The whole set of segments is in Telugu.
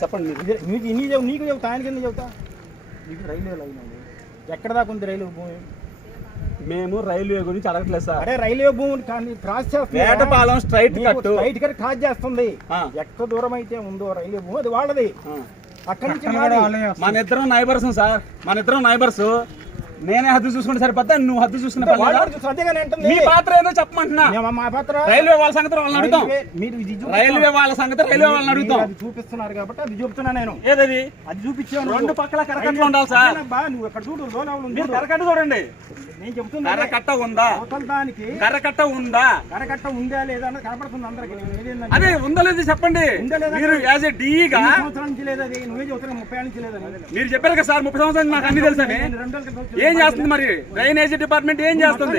చెప్పండి నీకు చెబుతా ఆయనకి ఎందుకు చెబుతా. నీకు రైల్వే లైన్ ఎక్కడ దాకా ఉంది రైల్వే భూమి? మేము రైల్వే గురించి అడగట్లేదు సార్. అరే రైల్వే భూమిని క్రాస్ చేస్తుంది, వేటపాలెం స్ట్రైట్ కట్ క్రాస్ చేస్తుంది. ఎంత దూరం అయితే ఉందో రైల్వే భూమి అది వాళ్ళది. అక్కడి నుంచి మన ఇద్దరం నైబర్స్ సార్, మన ఇద్దరం నైబర్స్. నేనే హద్దు చూసుకుంటే సరిపోతా, నువ్వు హద్దు చూసుకునే మీ పాత్ర ఏదో చెప్పమంటున్నా. మా పాత్ర రైల్వే వాళ్ళ సంగతి వాళ్ళని అడుగుతాం. రైల్వే వాళ్ళ సంగతి రైల్వే వాళ్ళని అడుగుతాం. చూపిస్తున్నారు కాబట్టి అది చూపుతున్నా నేను. ఏదది అది చూపించాను. రెండు పక్కల కరకట్టలు ఉండాలి సార్. నువ్వు ఎక్కడ చూడు, మీరు కరకట్ట చూడండి. నేను చెప్తున్నా కర్రకట్ట ఉందా, దానికి కర్రకట్ట ఉందా, కరకట్ట ఉందా లేదా అని కనపడుతుంది అందరికి. అదే ఉందా లేదు చెప్పండి. మీరు యాజ్ ఏ డీగా సంవత్సరాల నుంచి లేదా నువ్వే చెప్తున్నా 30 ఏళ్ళ నుంచి లేదని మీరు చెప్పారు కదా సార్. 30 సంవత్సరాలు నాకు అన్ని తెలుసని. ఏం చేస్తుంది మరి డ్రైనేజీ డిపార్ట్మెంట్ ఏం చేస్తుంది?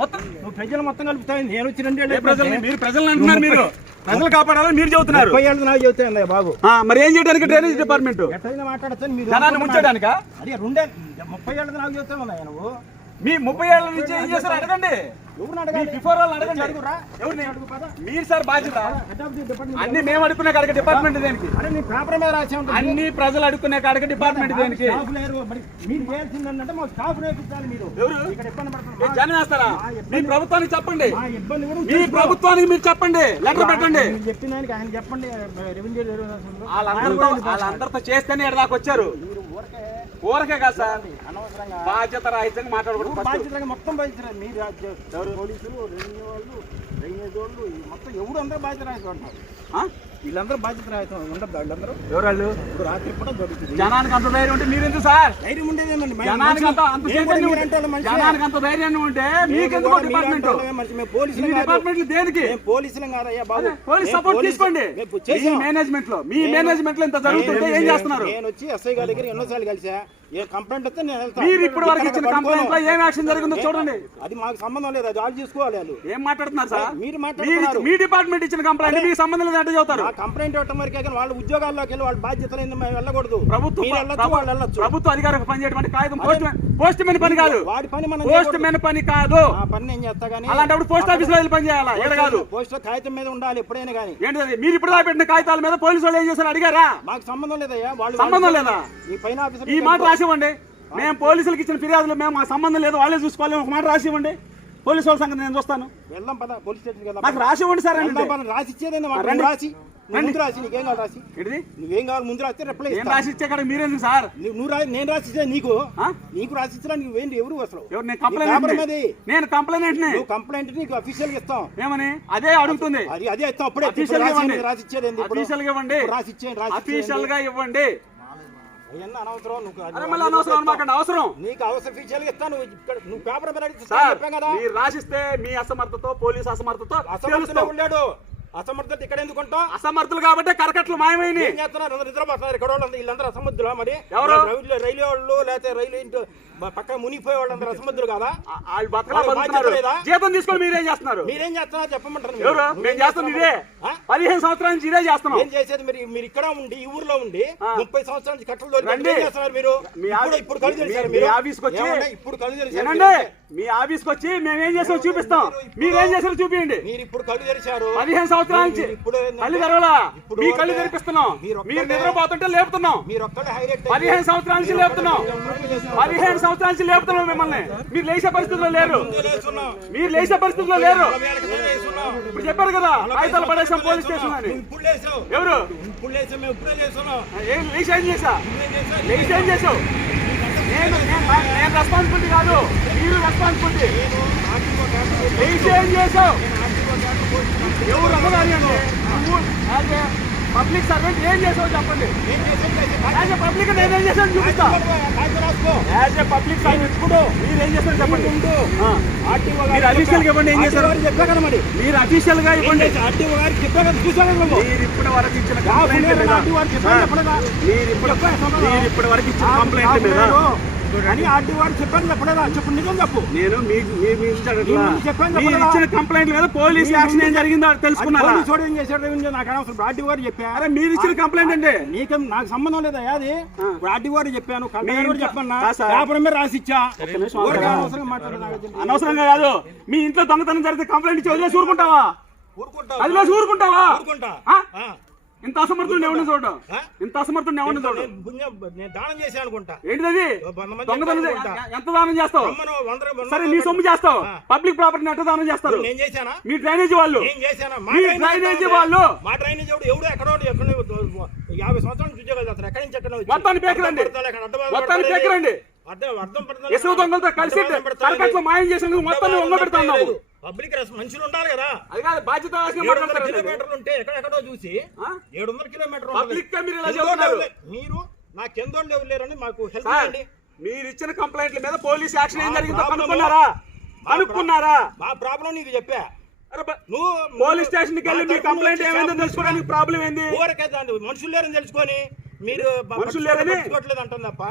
మొత్తం నువ్వు ప్రజలు మొత్తం కలుపుతాయి. నేను వచ్చి 2 ఏళ్ళు ప్రజలు, మీరు ప్రజలు అంటున్నారు. మీరు ప్రజలు కాపాడాలని మీరు చెబుతున్నారు. 30 ఏళ్ళు నాకు చెబుతాయి బాబు. మరి ఏం చేయడానికి డ్రైనేజ్ డిపార్ట్మెంట్ ఎట్లయినా మాట్లాడతాను. మీరు జనాన్ని ముంచడానికా? అదే 30 ఏళ్ళది నాకు చెబుతాను నువ్వు. మీ 30 ఏళ్ళ నుంచి ఏం చేస్తారు అడగండి. మీరు సార్ బాధ్యత. అన్ని మేము అడుక్కునే కాడికి డిపార్ట్మెంట్ దేనికి? అన్ని ప్రజలు అడుక్కునే కాడికి డిపార్ట్మెంట్ దేనికి? జనం వేస్తారా? మీ ప్రభుత్వానికి చెప్పండి, మీ ప్రభుత్వానికి మీరు చెప్పండి, లెటర్ పెట్టండి. వాళ్ళందరితో చేస్తేనే ఇక్కడ దాకా వచ్చారు. ఊరకే కాదు సార్, బాధ్యత రాహిత్యంగా మాట్లాడకూడదు. బాధ్యత మొత్తం బాధ్యత మీరు పోలీసులు, రెవెన్యూ వాళ్ళు, డ్రైనేజ్ వాళ్ళు మొత్తం ఎవరు అందరూ బాధ్యత రాయించుకుంటున్నారు. వీళ్ళందరూ బాధ్యత రాయితం ఉండదు. వాళ్ళందరూ ఎవరాళ్ళు రాత్రి పూట జరుగుతుంది. జనానికి అంత ధైర్యం ఉంటే మీరెందుకు సార్? ధైర్యం ఉండేదేమండి. జనానికి అంత ధైర్యాన్ని ఉంటే మీకెందుకు డిపార్ట్మెంట్? డిపార్ట్మెంట్లు దేనికి? పోలీసులు కాదయ్యా బాబు. పోలీస్ సపోర్ట్ తీసుకోండి. మేనేజ్మెంట్ లో ఇంత జరుగుతుంటే ఏం చేస్తున్నారు? నేను వచ్చి ఎస్ఐ గారి దగ్గర ఎన్నోసార్లు కలిసా. ఏ కంప్లైంట్ వస్తే నేను మీరు ఇప్పుడు వరకు ఇచ్చిన కంప్లైంట్ లో ఏం యాక్షన్ జరిగిందో చూడండి. అది మాకు సంబంధం లేదు, అది వాళ్ళు చూసుకోవాలి. వాళ్ళు ఏం మాట్లాడుతున్నారు సార్? మీరు మాట్లాడుతున్నారు. మీ డిపార్ట్మెంట్ ఇచ్చిన కంప్లైంట్ మీకు సంబంధం లేదు అంటే చెబుతారు. కంప్లైంట్ ఇవ్వటం వరకే కానీ వాళ్ళ ఉద్యోగాల్లోకి వెళ్ళి వాళ్ళ బాధ్యతలు వెళ్ళకూడదు. ప్రభుత్వ అధికారులకు పనిచేయడం కాగితం పోస్ట్ మెన్ పని కాదు. వాడి పని మనం పోస్ట్ మెన్ పని కాదు. ఆ పని నేను చేస్తా కానీ అలాంటప్పుడు పోస్ట్ ఆఫీస్ లో వెళ్ళి పని చేయాలా? ఏడ కాదు, పోస్ట్ కాగితం మీద ఉండాలి ఎప్పుడైనా కానీ. ఏంటది మీరు ఇప్పుడు పెట్టిన కాగితాల మీద పోలీసు వాళ్ళు ఏం చేశారు అడిగారా? మాకు సంబంధం లేదయ్యా. వాళ్ళు సంబంధం లేదా? ఈ పైన ఆఫీసర్ ఈ మాట రాసివ్వండి. మేము పోలీసులకు ఇచ్చిన ఫిర్యాదులు మేము ఆ సంబంధం లేదు, వాళ్ళే చూసుకోవాలి. ఒక మాట రాసివ్వండి. పోలీసు వాళ్ళ సంగతి నేను చూస్తాను. వెళ్దాం పద పోలీస్ స్టేషన్ కదా. నాకు రాసివ్వండి సార్. రాసి ఇచ్చేది రాసి ముందు రాసి నీకేం కావాలి రాసి. నువ్వేం కావాలి ముందు రాస్తే రిప్లై రాసి ఇచ్చే కదా మీరెందుకు సార్? నువ్వు నేను రాసి ఇచ్చా నీకు రాసి ఇచ్చా. నువ్వు ఏంటి ఎవరు అసలు? నేను కంప్లైంట్ నువ్వు కంప్లైంట్ నీకు అఫీషియల్ గా ఇస్తాం. ఏమని అదే అడుగుతుంది? అదే ఇస్తాం. అప్పుడే రాసి ఇచ్చేది అఫీషియల్ గా ఇవ్వండి. రాసి ఇచ్చేయండి. అఫీషియల్ గా ఇవ్వండి. అనవసరం అవసరం నీకు అవసరం ఫీచర్లు ఇస్తాను. నువ్వు పేపర్ మీరు రాసిస్తే మీ అసమర్థతో పోలీసు అసమర్థతో ఉన్నాడు. అసమర్థత ఇక్కడ ఎందుకుంటాం? అసమర్థులు కాబట్టి కరకట్లు మాయమైంది. ఏం చేస్తున్నారు? నిద్రపోతున్నారు ఇక్కడ వాళ్ళు. వీళ్ళందరూ అసమర్థులు. మరి ఎవరు? రైల్వే వాళ్ళు లేకపోతే రైల్వే పక్కన మునిగిపోయే వాళ్ళందరూ అసమర్థులు కదా? జీతం తీసుకొని మీరేం చేస్తున్నారు? మీరేం చేస్తున్నారు చెప్పమంటారు. మేము చేస్తాం ఇదే 15 సంవత్సరాల నుంచి ఇదే చేస్తున్నాం. ఏం చేసేది? మీరు ఇక్కడ ఉండి ఈ ఊర్లో ఉండి 30 సంవత్సరాల నుంచి కట్టలు చేస్తున్నారు మీరు. ఇప్పుడు కళ్ళు తెలిసారు మీరు. ఆఫీస్కి వచ్చి ఇప్పుడు కళ్ళు తెలిసారు. మీ ఆఫీస్కి వచ్చి మేమేం చేసామో చూపిస్తాం. మీరేం చేసారో చూపించండి. మీరు ఇప్పుడు కళ్ళు తెరిచారు. 15 సంవత్సరాల నుంచి కళ్ళు తెరవలా. మీ కళ్ళు తెరిపిస్తున్నాం. మీరు నిద్రపోతుంటే లేపుతున్నాం. 15 సంవత్సరాల నుంచి లేపుతున్నాం. 15 సంవత్సరాల నుంచి లేపుతున్నాం మిమ్మల్ని. మీరు లేచే పరిస్థితిలో లేరు. ఇప్పుడు చెప్పారు కదా కాగితాలు పడేసాం పోలీస్ స్టేషన్ అని. ఎవరు ఏం చేసావు? నేను రెస్పాన్సిబిలిటీ కాదు, మీరు రెస్పాన్సిబిలిటీ. ఏం చేసావు? ఎవరు అమ్మగారి అంటే పబ్లిక్ సర్వెంట్ ఏం చేసావు చెప్పండి. యాజ్ ఏ పబ్లిక్ నేనేం చేశాను చూపిస్తా. యాజ్ ఏ పబ్లిక్ సర్వెంట్ మీరు ఏం చేశారు చెప్పండి. మీరు అఫీషియల్ గా ఇవ్వండి. ఏం చేశారు చెప్పా కదా. మరి మీరు అఫీషియల్ గా ఇవ్వండి. ఆర్టీఓ గారికి చెప్పా కదా. చూసాను. మీరు ఇప్పటి వరకు ఇచ్చిన కంప్లైంట్ మీద అని ఆర్డీ వారు చెప్పాను చెప్పలేదా? చెప్పు నిజం చెప్పు. నేను ఇచ్చిన కంప్లైంట్ మీద పోలీస్ యాక్షన్ ఏం జరిగిందో తెలుసుకున్నారా? ఏం చేశాడు నాకు అనవసరం. ఆర్డీ వారు చెప్పారు. మీరు ఇచ్చిన కంప్లైంట్ అంటే నాకు సంబంధం లేదా? అది ఆర్డీ వారు చెప్పాను. చెప్పన్నా రాసిచ్చా. అనవసరంగా కాదు. మీ ఇంట్లో దొంగతనం జరిగితే కంప్లైంట్ ఇచ్చి వదిలేసి ఊరుకుంటావా? ఇంత అసమర్థుడిని ఎవరిని చూడడం, ఆ? ఇంత అసమర్థుడిని ఎవరిని చూడడం. నేను దానం చేశాను అనుకుంటా. ఏంటిది అది? 100 మంది దొంగతనం అనుకుంటా. ఎంత దానం చేస్తావు? అమ్మను 100 సరే నీ సొమ్ము చేస్తావు, పబ్లిక్ ప్రాపర్టీని ఎట్లా దానం చేస్తారు? నేను చేశానా? మీ డ్రైనేజీ వాళ్ళు, నేను చేశానా? మీ డ్రైనేజీ వాళ్ళు మా డ్రైనేజ్ ఎవడో ఎక్కడో 50 సంవత్సరాల నుంచి ఉద్యోగాలు చేస్తారు. ఎక్కడి నుంచి ఎక్కడ మొత్తాన్ని పేకరండి, మొత్తాన్ని పేకరండి. ఎసుగు దొంగలతో కలిసి కరకట్లో మాయం చేసినందుకు మొత్తాన్ని వంగబెడుతున్నావు. పబ్లిక్ మనుషులు ఉండాలి కదా. అది కాదు బాధ్యత 700 కిలోమీటర్లు ఉంటే ఎక్కడెక్కడో చూసి 700 కిలోమీటర్లు పబ్లిక్ మీరు ఇలా చెప్తున్నారు. మీరు నాకు ఎందోళ్ళు ఎవరు లేరని మాకు హెల్ప్ సార్, చేయండి. మీరు ఇచ్చిన కంప్లైంట్ల మీద పోలీస్ యాక్షన్ ఏం జరిగిందో కనుక్కున్నారా? కనుక్కున్నారా? మా ప్రాబ్లం నీకు చెప్పా. అరే నువ్వు పోలీస్ స్టేషన్ కి వెళ్ళి మీ కంప్లైంట్ ఏమైందో తెలుసుకోవడానికి ప్రాబ్లం ఏంది? ఊరకే మనుషులు లేరని తెలుసుకొని మీరు మనుషులు లేరని అంటుంది తప్ప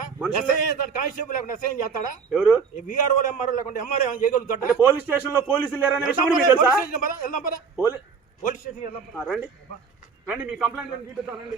కానిస్టేబుల్ లేకుండా ఎస్ఐ చేస్తాడా? ఎవరు? విఆర్ఓ ఎంఆర్ఓ లేకుండా ఎంఆర్ఓ ఏమైనా చేయగలుగుతాడా? అంటే పోలీస్ స్టేషన్ లో పోలీసులు లేరనే విషయం కూడా మీకు తెలుసా? వెళ్దాం పదా, పోలీస్ పోలీస్ స్టేషన్ వెళ్దాం. రండి రండి, మీ కంప్లైంట్ చూపిస్తానండి.